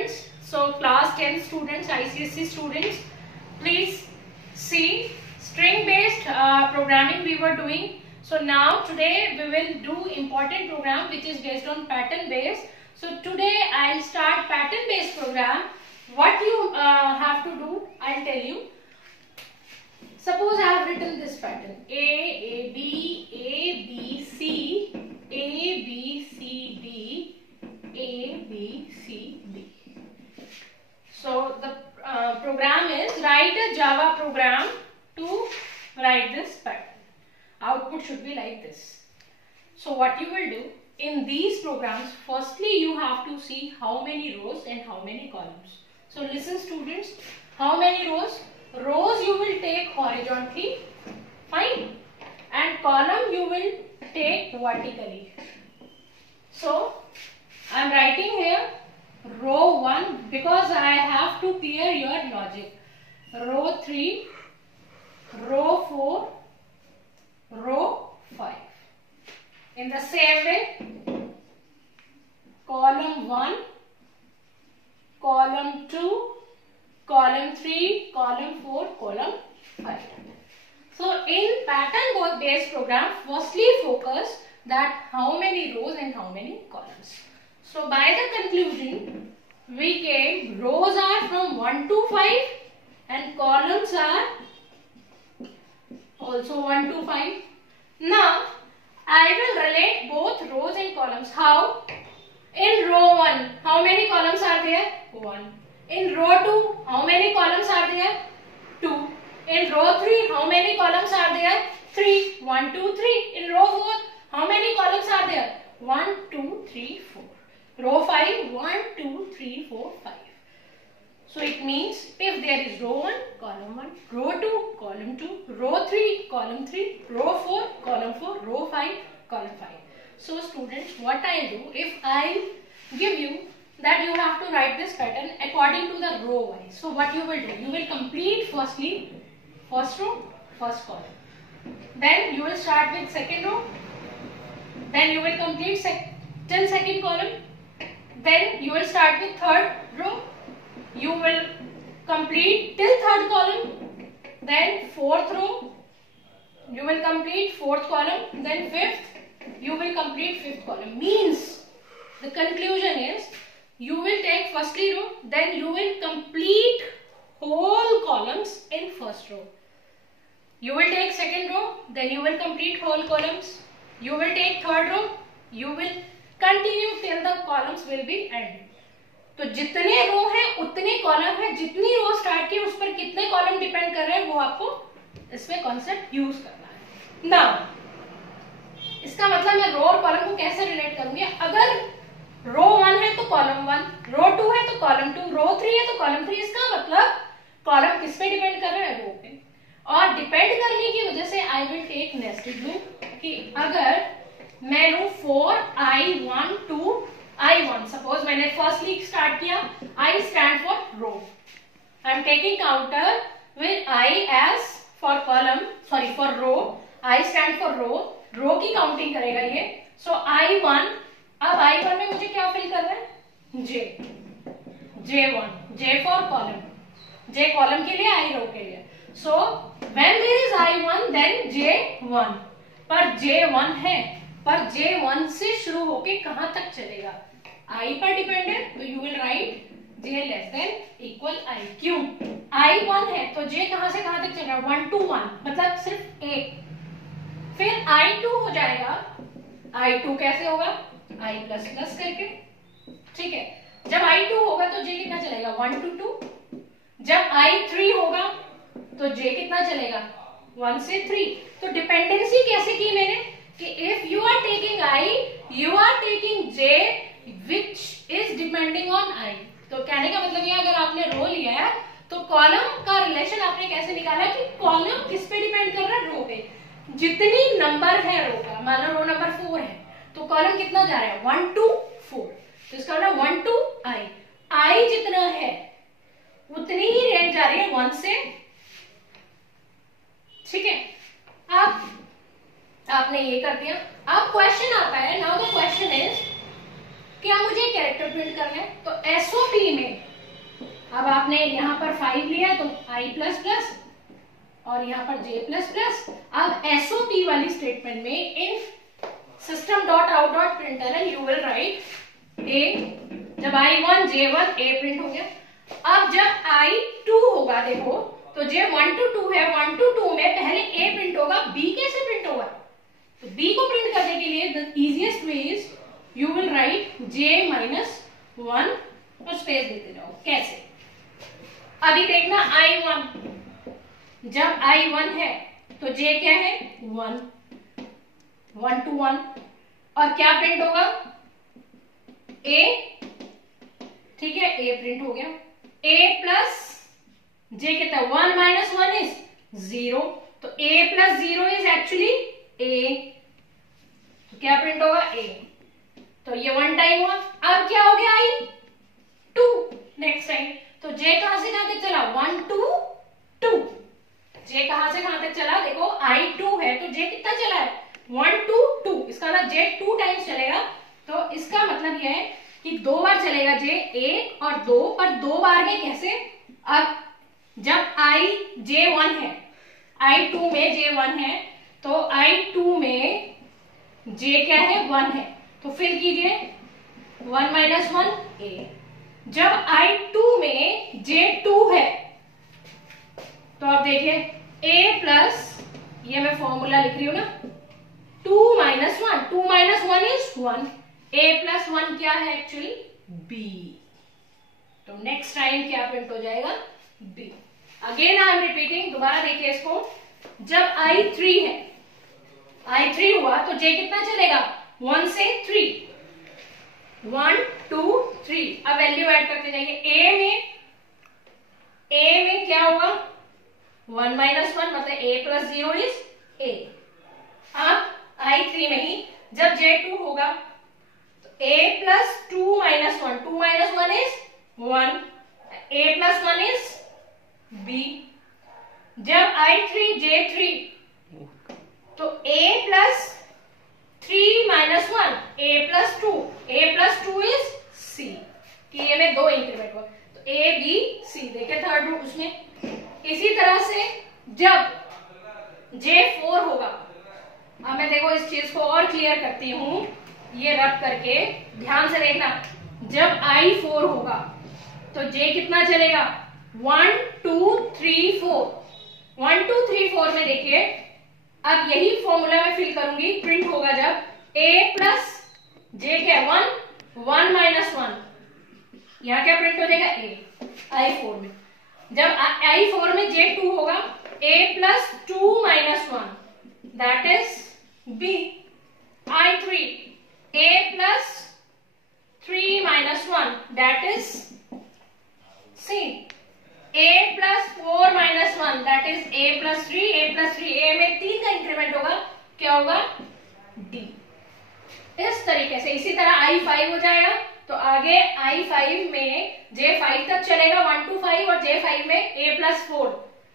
students. So class 10 students, ICSE students, please see string based programming we were doing. So now today we will do important program which is based on pattern based. So today I'll start pattern based program. What you have to do, I'll tell you. Suppose I have written this pattern A, B, C, A, B, C, D, A, B, C, D. So the program is write a Java program to write this pattern. Output should be like this. So what you will do in these programs, firstly you have to see how many rows and how many columns. So listen students, how many rows? Rows you will take horizontally, fine, and column you will take vertically. So I am writing here row 1 because I have to clear your logic. Row 3, row 4, row 5. In the same way, column 1, column 2, column 3, column 4, column 5. So in pattern based program, firstly focus that how many rows and how many columns. So by the conclusion, we came rows are from 1 to 5 and columns are also 1 to 5. Now I will relate both rows and columns. How? In row 1, how many columns are there? 1. In row 2, how many columns are there? 2. In row 3, how many columns are there? 3. 1, 2, 3. In row 4, how many columns are there? 1, 2, 3, 4. Row 5, 1, 2, 3, 4, 5. So it means if there is row 1, column 1, row 2, column 2, row 3, column 3, row 4, column 4, row 5, column 5. So students, what I do, if I give you that you have to write this pattern according to the row wise. So what you will do, you will complete firstly first row, first column. Then you will start with second row. Then you will complete till second column. Then you will start with third row. You will complete till third column. Then fourth row. You will complete fourth column. Then fifth. You will complete fifth column. Means the conclusion is you will take firstly row. Then you will complete whole columns in first row. You will take second row. Then you will complete whole columns. You will take third row. You will continue till the columns will be ended. तो जितने रो हैं उतने column है, जितनी रो start की उस पर कितने कॉलम डिपेंड कर रहे हैं वो आपको इसमें कॉन्सेप्ट यूज करना है ना। इसका मतलब मैं रो और कॉलम को कैसे रिलेट करूंगी? अगर रो 1 है तो कॉलम 1, रो 2 है तो कॉलम 2, रो 3 है तो कॉलम 3। इसका मतलब कॉलम किस पे डिपेंड कर रहा है? रो पे। और डिपेंड करने की वजह से I will take nested loop कि अगर मैं लूं 4i1 2 I1, सपोज मैंने फर्स्टली स्टार्ट किया, I stand for row, I am taking counter with I as for column, sorry for row, I stand for row की काउंटिंग करेगा ये। सो I1, अब I1 में मुझे क्या फिल करना है? J1, J for column, J column के लिए, I रो के लिए। So when there is I1 then J1, पर J1 है, पर J1 से शुरू होके कहां तक चलेगा? I पर डिपेंड है तो you will right J less than equal I। क्यों? I1 है तो J कहां से कहां तक चल रहा है? 1 to 1, मतलब सिर्फ एक। फिर I2 हो जाएगा। I2 कैसे होगा? I प्लस प्लस करके, ठीक है। जब I2 होगा तो J कितना चलेगा? 1 to 2। जब I3 होगा तो J कितना चलेगा? 1 से 3। तो डिपेंडेंसी कैसे की मैंने कि if you are taking I, you are taking J which is depending on I। तो कहने का मतलब ये, अगर आपने रो लिया है तो कॉलम का रिलेशन आपने कैसे निकाला कि कॉलम किस पे डिपेंड कर रहा है? रो पे। जितनी नंबर है रो का, मान लो रो नंबर 4 है तो कॉलम कितना जा रहा है? 1 to 4। तो इसका मतलब 1 to I जितना है उतनी ही रेंज जा रही है 1 से, ठीक है। अब आपने ये कर दिया। अब क्वेश्चन आता है, नाउ द क्वेश्चन इज क्या मुझे कैरेक्टर प्रिंट करना है, तो एसओपी में अब आपने यहाँ पर 5 लिया तो i प्लस प्लस और यहाँ पर j प्लस प्लस। अब एसओपी वाली स्टेटमेंट में in system dot out dot println you will write a, जब i1 j1 a प्रिंट हो गया। अब जब i2 होगा, देखो तो j 1 to 2 है, 1 to 2 में पहले a प्रिंट होगा, b कैसे प्रिंट होगा, तो b को प्रिंट करने के लिए the easiest way is you will right j minus 1 और स्पेस देते जाओ। कैसे, अभी देखना i1, जब i1 है तो j क्या है 1, 1 to 1 और क्या प्रिंट होगा a, ठीक है a प्रिंट हो गया। a प्लस j कितना 1 माइनस 1 इज 0, तो a plus 0 is actually a, तो क्या प्रिंट होगा a, तो ये 1 टाइम हुआ। अब क्या हो गया i2 नेक्स्ट टाइम, तो j कहां से कहां तक चला 1 to 2, j कहां से कहां तक चला, देखो i2 है तो j कितना चला है 1 to 2, इसका ना j 2 टाइम्स चलेगा, तो इसका मतलब यह है कि 2 बार चलेगा j, 1 और 2, पर 2 बार में कैसे। अब जब j1 है, i2 में j1 है, तो i2 में j क्या है 1 है, तो फिल कीजिए 1 माइनस 1 a। जब i2 में j2 है, तो आप देखिए a प्लस, ये मैं फॉर्मूला लिख रही हूं ना, 2 minus 1, 2 minus 1 is 1, a plus 1 क्या है एक्चुअली b, तो नेक्स्ट टाइम क्या प्रिंट हो जाएगा b। Again I am repeating, दोबारा देखिए इसको, जब i3 है, i3 हुआ तो j कितना चलेगा 1 से 3, 1 2 3, अब वैल्यू ऐड करते जाइए। a में क्या होगा 1 माइनस 1, मतलब a प्लस 0 इज a। अब i3 में ही जब j2 होगा तो a plus 2 minus 1, 2 minus 1 is 1, a plus 1 is b। जब i3 j3 तो a plus 3 minus 1, a plus 2, a plus 2 is c, कि a में 2 इंक्रीमेंट हुआ, तो a b c, देखिए थर्ड रूप उसमें। इसी तरह से जब j4 होगा, अब मैं देखो इस चीज को और क्लियर करती हूं, ये रब करके ध्यान से देखना, जब i4 होगा तो j कितना चलेगा 1 2 3 4, 1 2 3 4 में देखिए, अब यही फॉर्मूला में फिल करूंगी, प्रिंट होगा जब a प्लस j क्या 1, 1 माइनस 1, यहाँ क्या प्रिंट हो जाएगा a i4 में। जब i4 में j2 होगा a plus 2 minus 1, that is b। i3 a plus 3 minus 1, that is c। a plus 4 minus 1, that is a plus 3, a plus 3, a में 3 का इंक्रीमेंट होगा, क्या होगा d। इस तरीके से इसी तरह i5 हो जाएगा, तो आगे i5 में j5 तक चलेगा 1 to 5 और j5 में a प्लस 4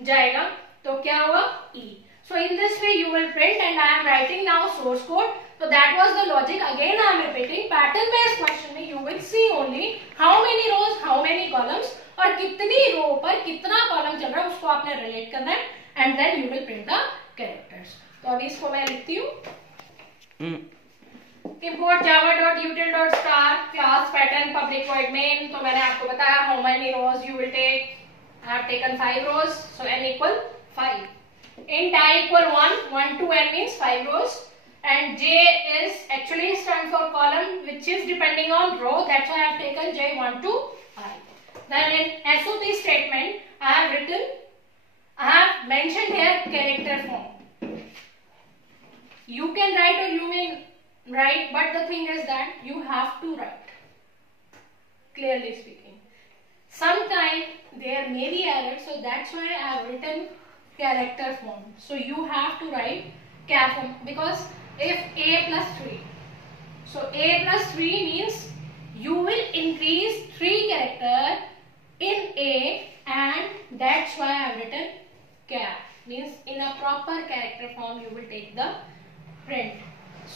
जाएगा, तो क्या होगा e। So in this way you will print, and I am writing now source code. So that was the logic. Again I am repeating, pattern based question में you will see only how many rows, how many columns, और कितनी रो पर कितना column चल रहा है उसको आपने रिलेट करना है, and then you will print the characters. तो अभी इसको मैं लिखती हूँ, import java.util.star class pattern public void main। तो मैंने आपको बताया how many rows you will take, I have taken 5 rows, so n equal 5, int I equal 1, 1 to n means 5 rows, and j is actually stand for column which is depending on row, that's why I have taken j 1 to I. Then in SOP statement I have mentioned here character form. You can write or you may write, but the thing is that you have to write, clearly speaking. Sometime there may be error, so that's why I have written character form. So you have to write char form, because if a plus 3, so a plus 3 means you will increase 3 character in a, and that's why I have written char, means in a proper character form you will take the print.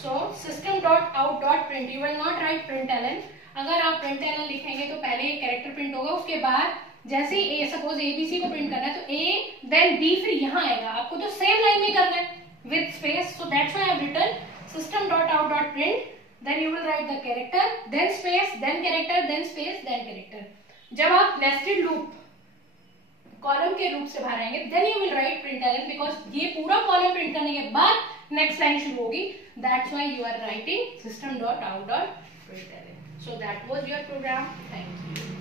So system dot out dot print, you will not write println. अगर आप println लिखेंगे तो पहले character print होगा, उसके बाद जैसे A suppose ABC को प्रिंट करना है तो A देन B फिर यहाँ आएगा, आपको तो सेम लाइन में करना है with space. So that's why I have written system dot out dot print. Then you will write the character, then space, then character, then space, then character. जब आप nested loop कॉलम के रूप से बाहर आएंगे then you will write println, because ये पूरा column print करने के बाद नेक्स्ट लाइन शुरू होगी. That's why you are writing system dot out dot println. So that was your program. Thank you.